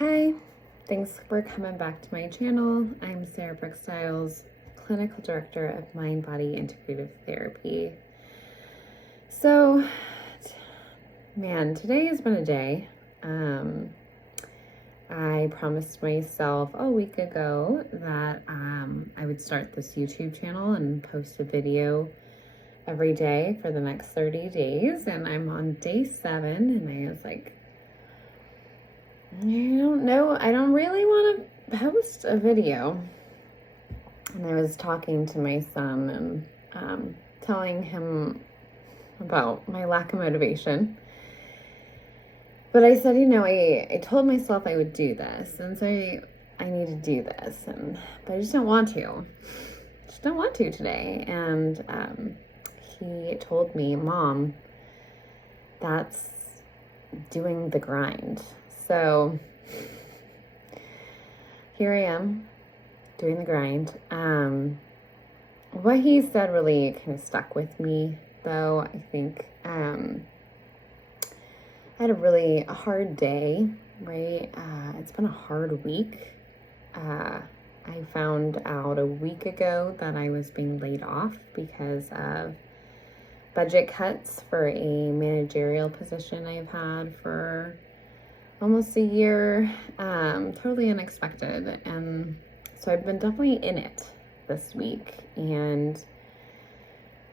Hi, thanks for coming back to my channel. I'm Sarah-Brooke, Clinical Director of Mind Body Integrative Therapy. So, today has been a day. I promised myself a week ago that I would start this YouTube channel and post a video every day for the next 30 days, and I'm on day 7, and I was like, I don't know, I don't really want to post a video. And I was talking to my son and telling him about my lack of motivation. But I said, I told myself I would do this, and so I need to do this, but I just don't want to. Just don't want to today. And he told me, Mom, that's doing the grind. So here I am doing the grind. What he said really kind of stuck with me, though. I think I had a really hard day, right? It's been a hard week. I found out a week ago that I was being laid off because of budget cuts for a managerial position I've had for almost a year. Totally unexpected. And so I've been definitely in it this week. And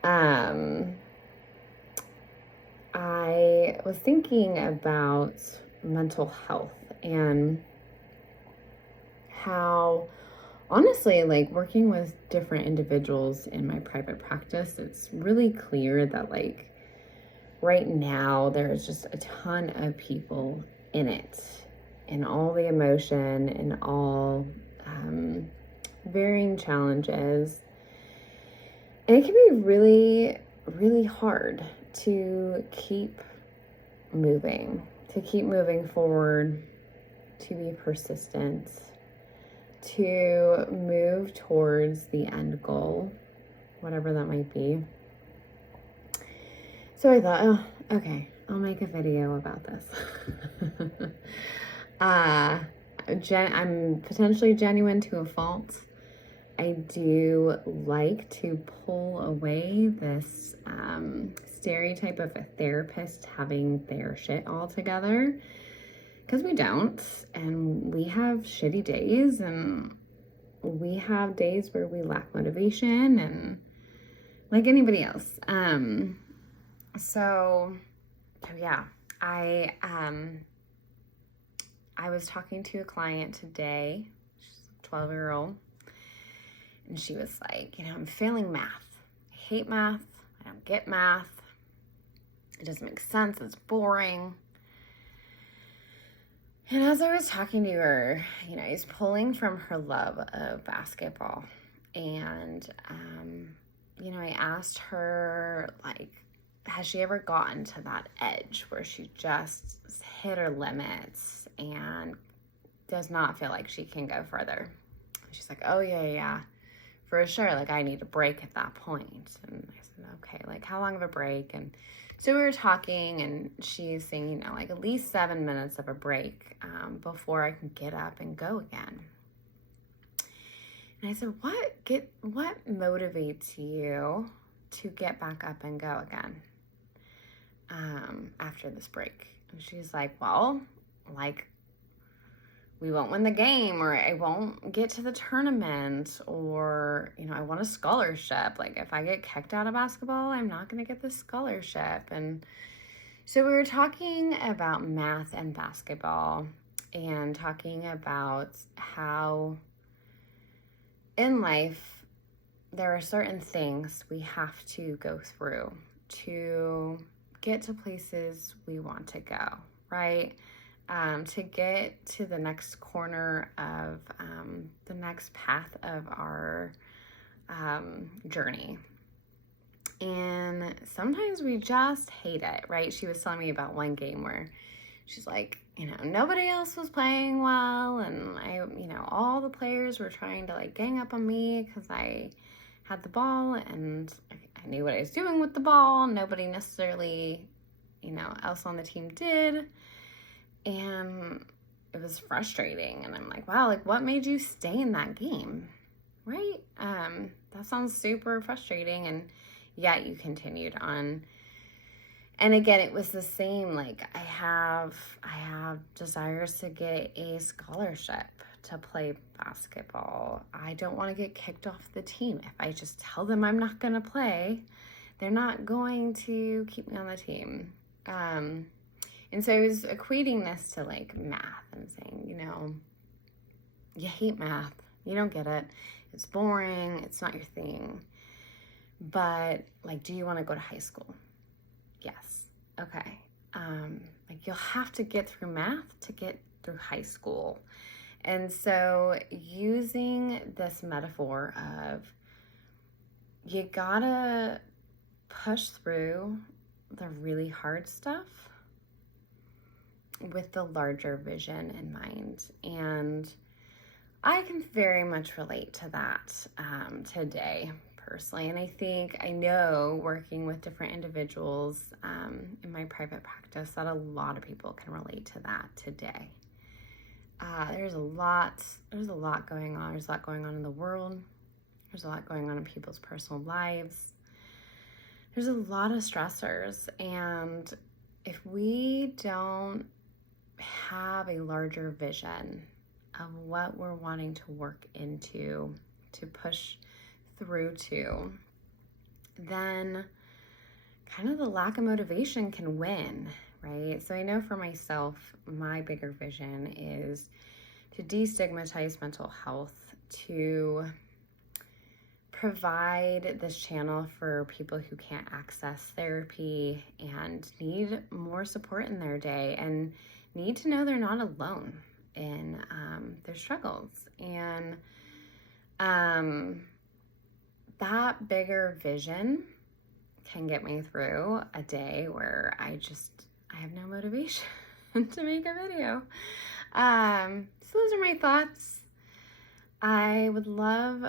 I was thinking about mental health and how, honestly, like working with different individuals in my private practice, it's really clear that like right now there's just a ton of people in it, and all the emotion and all varying challenges. And it can be really, really hard to keep moving forward, to be persistent, to move towards the end goal, whatever that might be. So I thought, okay, I'll make a video about this. I'm potentially genuine to a fault. I do like to pull away this stereotype of a therapist having their shit all together, because we don't, and we have shitty days, and we have days where we lack motivation, and like anybody else. So yeah, I was talking to a client today. She's a 12-year-old, and she was like, I'm failing math. I hate math. I don't get math. It doesn't make sense. It's boring. And as I was talking to her, I was pulling from her love of basketball. And, I asked her, like, has she ever gotten to that edge where she just hit her limits and does not feel like she can go further? She's like, oh, yeah, for sure. Like, I need a break at that point. And I said, okay, like, how long of a break? And so we were talking, and she's saying, like at least 7 minutes of a break before I can get up and go again. And I said, what motivates you to get back up and go again after this break? And she's like, well, like, we won't win the game, or I won't get to the tournament, or, I want a scholarship. Like, if I get kicked out of basketball, I'm not going to get the scholarship. And so we were talking about math and basketball, and talking about how in life there are certain things we have to go through to get to places we want to go, right? To get to the next corner of the next path of our journey. And sometimes we just hate it, right? She was telling me about one game where she's like, nobody else was playing well, and all the players were trying to like gang up on me because I had the ball and I knew what I was doing with the ball. Nobody necessarily, else on the team did. And it was frustrating. And I'm like, wow, like what made you stay in that game? Right? That sounds super frustrating. And yet you continued on. And again, it was the same. Like I have desires to get a scholarship to play basketball. I don't want to get kicked off the team. If I just tell them I'm not going to play, they're not going to keep me on the team. And so I was equating this to like math and saying, you know, you hate math. You don't get it. It's boring. It's not your thing. But like, do you want to go to high school? Yes. Okay. Like you'll have to get through math to get through high school. And so using this metaphor of you gotta push through the really hard stuff with the larger vision in mind. And I can very much relate to that today personally. And I know working with different individuals in my private practice that a lot of people can relate to that today. There's a lot going on. There's a lot going on in the world. There's a lot going on in people's personal lives. There's a lot of stressors. And if we don't have a larger vision of what we're wanting to work into, to push through to, then kind of the lack of motivation can win, right? So I know for myself, my bigger vision is to destigmatize mental health, to provide this channel for people who can't access therapy and need more support in their day and need to know they're not alone in their struggles. And that bigger vision can get me through a day where I have no motivation to make a video. So those are my thoughts. I would love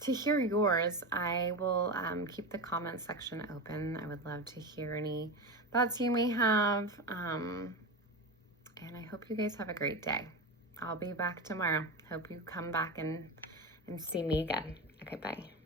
to hear yours. I will keep the comment section open. I would love to hear any thoughts you may have. And I hope you guys have a great day. I'll be back tomorrow. Hope you come back and see me again. Okay, bye.